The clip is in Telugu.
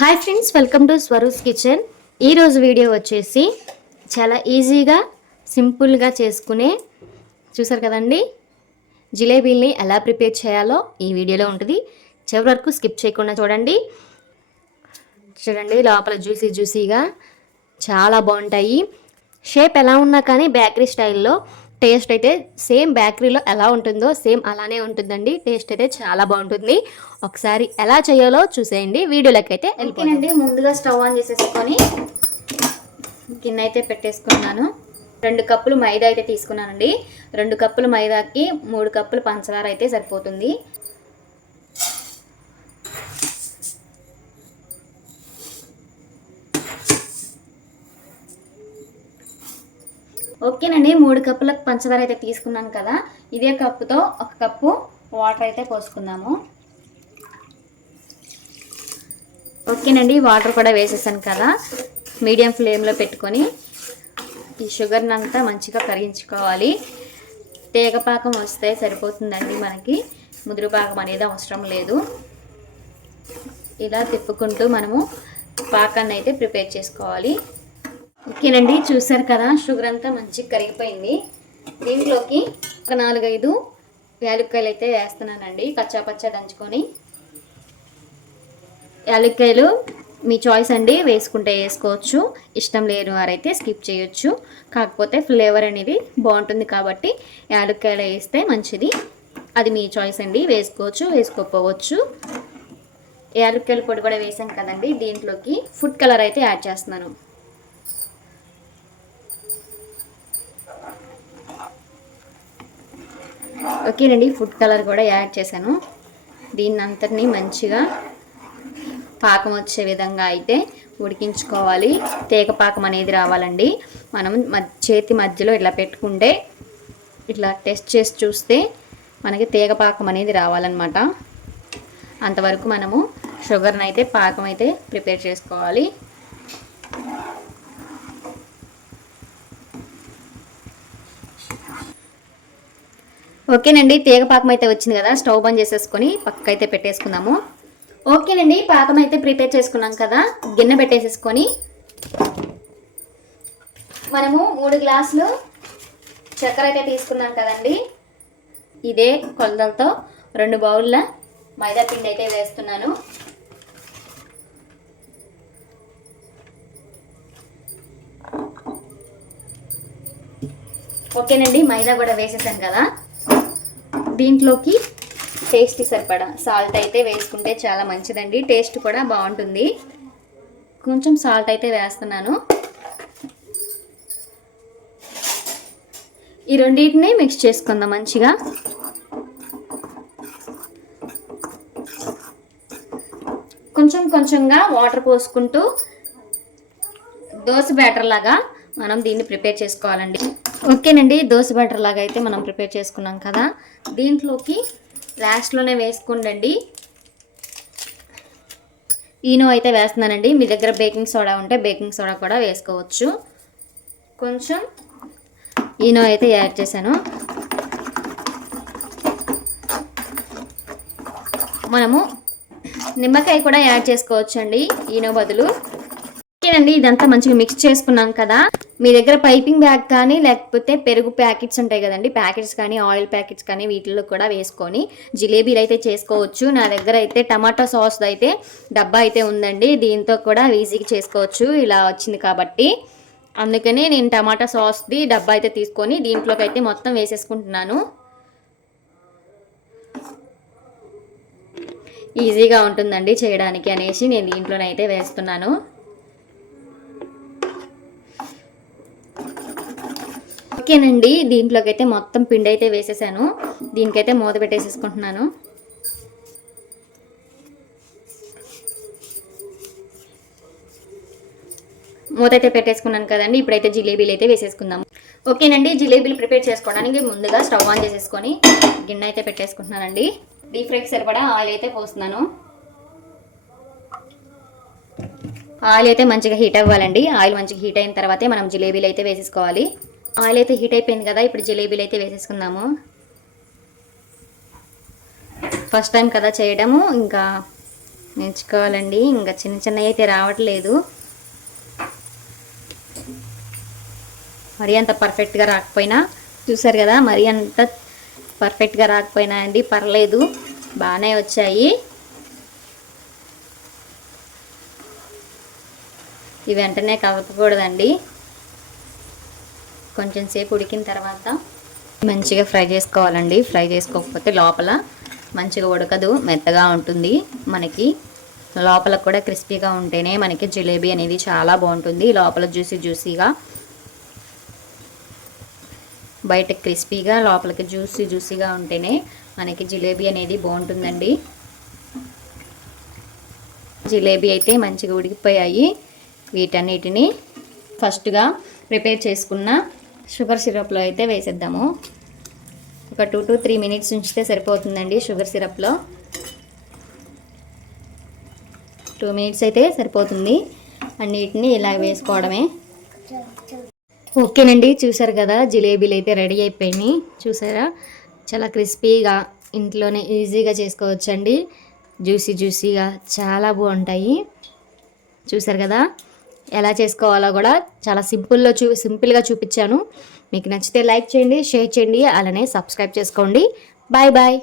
Hi friends, welcome to Swaroo's kitchen. ఈరోజు వీడియో వచ్చేసి చాలా ఈజీగా సింపుల్గా చేసుకునే చూసారు కదండి జిలేబీల్ని ఎలా ప్రిపేర్ చేయాలో ఈ వీడియోలో ఉంటుంది. చివరి వరకు స్కిప్ చేయకుండా చూడండి. లోపల జ్యూసీగా చాలా బాగుంటాయి. షేప్ ఎలా ఉన్నా కానీ బేకరీ స్టైల్లో టేస్ట్ అయితే సేమ్ బేకరీలో ఎలా ఉంటుందో సేమ్ అలానే ఉంటుందండి. టేస్ట్ అయితే చాలా బాగుంటుంది. ఒకసారి ఎలా చేయాలో చూసేయండి. వీడియోలోకి అయితే వెళ్ళిపోయినండి. ముందుగా స్టవ్ ఆన్ చేసేసుకొని గిన్నె అయితే పెట్టేసుకున్నాను. 2 కప్పులు మైదా అయితే తీసుకున్నానండి. 2 కప్పుల మైదాకి 3 కప్పులు పంచదార అయితే సరిపోతుంది. ఓకేనండి, 3 కప్పులకు పంచదార అయితే తీసుకున్నాను కదా. ఇదే కప్పుతో 1 కప్పు వాటర్ అయితే పోసుకుందాము. ఓకేనండి, వాటర్ కూడా వేసేసాను కదా. మీడియం ఫ్లేమ్లో పెట్టుకొని ఈ షుగర్ని అంతా మంచిగా కరిగించుకోవాలి. తీగపాకం వస్తే సరిపోతుందండి, మనకి ముదురు పాకం అనేది అవసరం లేదు. ఇలా తిప్పుకుంటూ మనము పాకాన్ని అయితే ప్రిపేర్ చేసుకోవాలి. ఓకేనండి, చూసారు కదా షుగర్ అంతా మంచిగా కరిగిపోయింది. దీంట్లోకి ఒక 4-5 యాలక్కాయలు అయితే వేస్తున్నానండి, కచ్చాపచ్చా దంచుకొని. యాలక్కాయలు మీ చాయిస్ అండి, వేసుకుంటే వేసుకోవచ్చు, ఇష్టం లేని వారైతే స్కిప్ చేయొచ్చు. కాకపోతే ఫ్లేవర్ అనేది బాగుంటుంది కాబట్టి యాలక్కాయలు వేస్తే మంచిది. అది మీ చాయిస్ అండి, వేసుకోవచ్చు వేసుకోకపోవచ్చు. యాలక్కాయల పొడి కూడా వేసాం కదండి. దీంట్లోకి ఫుడ్ కలర్ అయితే యాడ్ చేస్తున్నాను. ఓకేనండి, ఫుడ్ కలర్ కూడా యాడ్ చేశాను. దీన్ని అంతటినీ మంచిగా పాకం వచ్చే విధంగా అయితే ఉడికించుకోవాలి. తేగ పాకం అనేది రావాలండి. మనం చేతి మధ్యలో ఇట్లా పెట్టుకుంటే ఇట్లా టెస్ట్ చేసి చూస్తే మనకి తేగ పాకం అనేది రావాలన్నమాట. అంతవరకు మనము షుగర్ని అయితే పాకం అయితే ప్రిపేర్ చేసుకోవాలి. ఓకేనండి, తీగ పాకం అయితే వచ్చింది కదా. స్టవ్ బంద్ చేసేసుకొని పక్కకైతే పెట్టేసుకుందాము. ఓకేనండి, పాకం అయితే ప్రిపేర్ చేసుకున్నాం కదా. గిన్నె పెట్టేసేసుకొని మనము 3 గ్లాసులు చక్కెర అయితే తీసుకున్నాం కదండి. ఇదే కొలతలతో 2 బౌల్ల మైదా పిండి అయితే వేస్తున్నాను. ఓకేనండి, మైదా కూడా వేసేసాను కదా. దీంట్లోకి టేస్ట్కి సరిపడా సాల్ట్ అయితే వేసుకుంటే చాలా మంచిదండి. టేస్ట్ కూడా బాగుంటుంది. కొంచెం సాల్ట్ అయితే వేస్తున్నాను. ఈ రెండింటిని మిక్స్ చేసుకుందాం మంచిగా. కొంచెంగా వాటర్ పోసుకుంటూ దోశ బ్యాటర్ లాగా మనం దీన్ని ప్రిపేర్ చేసుకోవాలండి. ఓకేనండి, దోశ బ్యాటర్ లాగా అయితే మనం ప్రిపేర్ చేసుకున్నాం కదా. దీంట్లోకి లాస్ట్లోనే వేసుకుండండి. ఈనో అయితే వేస్తున్నానండి. మీ దగ్గర బేకింగ్ సోడా ఉంటే బేకింగ్ సోడా కూడా వేసుకోవచ్చు. కొంచెం ఈనో అయితే యాడ్ చేశాను. మనము నిమ్మకాయ కూడా యాడ్ చేసుకోవచ్చు అండి ఈనో బదులు. ఓకేనండి, ఇదంతా మంచిగా మిక్స్ చేసుకున్నాం కదా. మీ దగ్గర పైపింగ్ బ్యాగ్ కానీ లేకపోతే పెరుగు ప్యాకెట్స్ ఉంటాయి కదండి, ప్యాకెట్స్ కానీ ఆయిల్ ప్యాకెట్స్ కానీ వీటిల్లో కూడా వేసుకొని జిలేబీలు అయితే చేసుకోవచ్చు. నా దగ్గర అయితే టమాటో సాస్ అయితే డబ్బా అయితే ఉందండి. దీంతో కూడా ఈజీగా చేసుకోవచ్చు. ఇలా వచ్చింది కాబట్టి అందుకని నేను టమాటా సాస్ది డబ్బా అయితే తీసుకొని దీంట్లోకి అయితే మొత్తం వేసేసుకుంటున్నాను. ఈజీగా ఉంటుందండి చేయడానికి అనేసి నేను దీంట్లోనైతే వేస్తున్నాను. ఓకేనండి, దీంట్లోకి అయితే మొత్తం పిండి అయితే వేసేసాను. దీనికైతే మూత పెట్టేసేసుకుంటున్నాను. మూత అయితే పెట్టేసుకున్నాను కదండి. ఇప్పుడైతే జిలేబీలు అయితే వేసేసుకుందాము. ఓకేనండి, జిలేబీలు ప్రిపేర్ చేసుకోవడానికి ముందుగా స్టవ్ ఆన్ చేసేసుకొని గిన్నె అయితే పెట్టేసుకుంటున్నానండి. డీప్ ఫ్రైకి సరిపడా ఆయిల్ అయితే పోస్తున్నాను. ఆయిల్ అయితే మంచిగా హీట్ అవ్వాలండి. ఆయిల్ మంచిగా హీట్ అయిన తర్వాతే మనం జిలేబీలు అయితే వేసేసుకోవాలి. ఆయిల్ అయితే హీట్ అయిపోయింది కదా. ఇప్పుడు జిలేబీలు అయితే వేసేసుకుందాము. ఫస్ట్ టైం కదా చేయడము, ఇంకా నేర్చుకోవాలండి. ఇంకా చిన్న చిన్నవి అయితే రావట్లేదు. మరీ అంత పర్ఫెక్ట్గా రాకపోయినా, చూసారు కదా, మరీ అంత పర్ఫెక్ట్గా రాకపోయినా అండి పర్లేదు, బాగానే వచ్చాయి. ఇవి వెంటనే కలపకూడదండి. కొంచెం సేపు ఉడికిన తర్వాత మంచిగా ఫ్రై చేసుకోవాలండి. ఫ్రై చేసుకోకపోతే లోపల మంచిగా ఉడకదు, మెత్తగా ఉంటుంది. మనకి లోపల కూడా క్రిస్పీగా ఉంటేనే మనకి జిలేబీ అనేది చాలా బాగుంటుంది. లోపల జ్యూసీగా, బయట క్రిస్పీగా, లోపలికి జ్యూసీగా ఉంటేనే మనకి జిలేబీ అనేది బాగుంటుందండి. జిలేబీ అయితే మంచిగా ఉడికిపోయాయి. వీటన్నిటిని ఫస్ట్గా ప్రిపేర్ చేసుకున్న షుగర్ సిరప్లో అయితే వేసేద్దాము. ఒక 2 to 3 minutes ఉంచితే సరిపోతుందండి. షుగర్ సిరప్లో 2 minutes అయితే సరిపోతుంది. అన్నిటిని ఇలా వేసుకోవడమే. ఓకేనండి, చూసారు కదా, జిలేబీలు అయితే రెడీ అయిపోయినాయి. చూసారా, చాలా క్రిస్పీగా, ఇంట్లోనే ఈజీగా చేసుకోవచ్చండి. జ్యూసీగా చాలా బాగుంటాయి. చూసారు కదా, ఎలా చేసుకోవాలో కూడా చాలా సింపుల్గా చూపించాను. మీకు నచ్చితే లైక్ చేయండి, షేర్ చేయండి, అలానే సబ్స్క్రైబ్ చేసుకోండి. Bye bye.